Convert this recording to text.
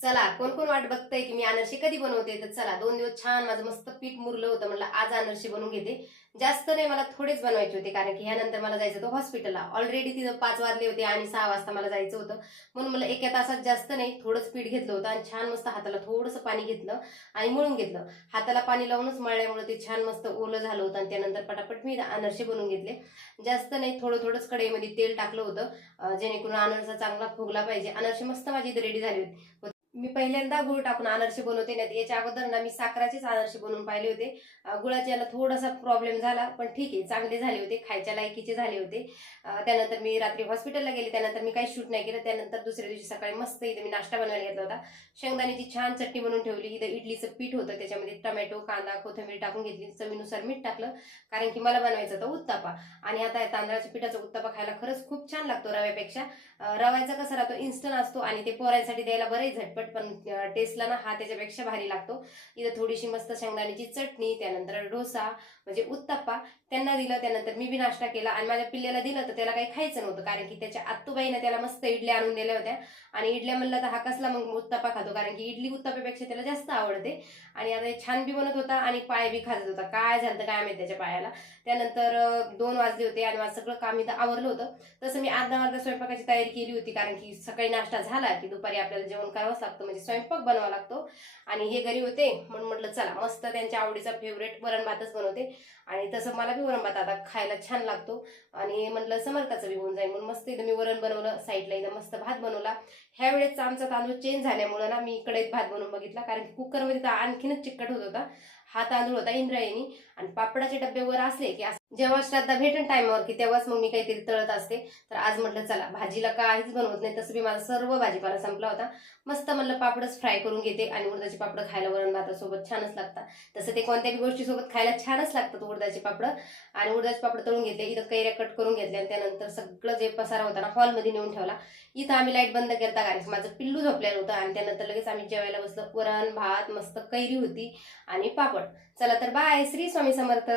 चला कोण कोण वाट बघतंय की मी अनारसे कधी बनवते, तर चला 2 दिवस छान माझं मस्त पीठ मुरलं होतं. म्हणलं आज अनारसे बनवून घेते. जास्त नाही, मला थोडेच बनवायचे होते कारण की ह्यानंतर मला जायचं होतं हॉस्पिटलला. ऑलरेडी तिथं 5 वाजले होते आणि 6 वाजता मला जायचं होतं. म्हणून मला एका तासात जास्त नाही, थोडंच पीठ घेतलं होतं आणि छान मस्त हाताला थोडंसं पाणी घेतलं आणि मळून घेतलं. हाताला पाणी लावूनच मळल्यामुळे ते छान मस्त ओलं झालं होतं आणि त्यानंतर पटापट मी अनारसे बनवून घेतले. जास्त नाही, थोडं थोडंच कढईमध्ये तेल टाकलं होतं, जेणेकरून अनारसा चांगला फुगला पाहिजे. अनारसे मस्त माझी रेडी झाली होती. मी पहिल्यांदा गूळ टाकून अनारसे बनवते, नाही याच्या अगोदर ना मी साखराचेच अनारसे बनवून पाहिले होते. गुळाच्या याला थोडासा प्रॉब्लेम झाला, पण ठीक आहे, चांगले झाले होते, खायच्या लायकीचे झाले होते. त्यानंतर मी रात्री हॉस्पिटलला गेले, त्यानंतर मी काही शूट नाही केलं. त्यानंतर दुसऱ्या दिवशी सकाळी मस्त इथे मी नाश्ता बनवायला घेतला होता. शेंगदाण्याची छान चटणी बनवून ठेवली. इथं इडलीचं पीठ होतं, त्याच्यामध्ये टमॅटो, कांदा, कोथिंबीर टाकून घेतली. चवीनुसार मीठ टाकलं, कारण की मला बनवायचं होतं उत्तापा. आणि आता तांदळाच्या पिठाचा उत्तापा खायला खरंच खूप छान लागतो रव्यापेक्षा. रवायचा कसा राहतो, इन्स्टंट असतो आणि ते पोरांसाठी द्यायला बरंही झटपट, पण टेस्टला ना हा त्याच्यापेक्षा भारी लागतो. इथं थोडीशी मस्त शेंगदाण्याची चटणी, त्यानंतर डोसा म्हणजे उत्तप्पा त्यांना दिलं. त्यानंतर मी बी नाश्ता केला आणि माझ्या पिल्ल्याला दिलं, तर त्याला काही खायचं नव्हतं कारण की त्याच्या आत्तूबाईने त्याला मस्त इडल्या आणून दिल्या होत्या. आणि इडल्या म्हणलं तर हा कसला मग उत्तप्पा खातो, कारण की इडली उत्तप्यापेक्षा त्याला जास्त आवडते. आणि आता छान बी बनत होता आणि पाय बी खाजत होता. काय झालं काय माहिती त्याच्या पायाला. त्यानंतर 2 वाजले होते आणि माझं सगळं काम इथं आवरलं होतं. तसं मी अर्धा स्वयंपाकाची तयारी केली होती, कारण की सकाळी नाश्ता झाला की दुपारी आपल्याला जेवण करावंच लागतं, म्हणजे स्वयंपाक बनवावा लागतो. आणि हे घरी होते म्हणून म्हटलं चला मस्त त्यांच्या आवडीचा फेवरेट वरण भातच बनवते. आणि तसं मला बी वरण भात आता खायला छान लागतो. आणि म्हटलं समर्थाचं बी होऊन जाईल म्हणून मस्त इथं मी वरण बनवलं. साईडला इथं मस्त भात बनवला. ह्या वेळेस आमचा तांदूळ चेंज झाल्यामुळे ना मी कढईत भात बनवून बघितला, कारण की कुकरमध्ये तर आणखीनच चिकट होत होता. हा तांदूळ होता इंद्रायणी. आणि पापडाचे डबे वर असले की जेव्हा श्रद्धा भेटेन टाइमवर की तेव्हाच मग मी काहीतरी तळत असते. तर आज म्हटलं चला भाजीला काहीच बनवत नाही, तसं बी माझा सर्व भाजीपाला संपला होता. मस्त म्हणलं पापडच फ्राय करून घेते. आणि उडदाचे पापड खायला वरण भातासोबत छानच लागतात. तसं ते कोणत्याही गोष्टीसोबत खायला छानच लागतात उडदाचे पापड. आणि उडदाचे पापड तळून घेतले. इथं कैऱ्या कट करून घेतल्या आणि त्यानंतर सगळं जे पसारा होता ना हॉलमध्ये नेऊन ठेवला. इथं आम्ही लाईट बंद केलता कारण की माझं पिल्लू झोपलेलं होतं. आणि त्यानंतर लगेच आम्ही जेवायला बसलो. वरण भात, मस्त कैरी होती आणि पापड. चला तर बाय. श्री स्वामी समर्थ.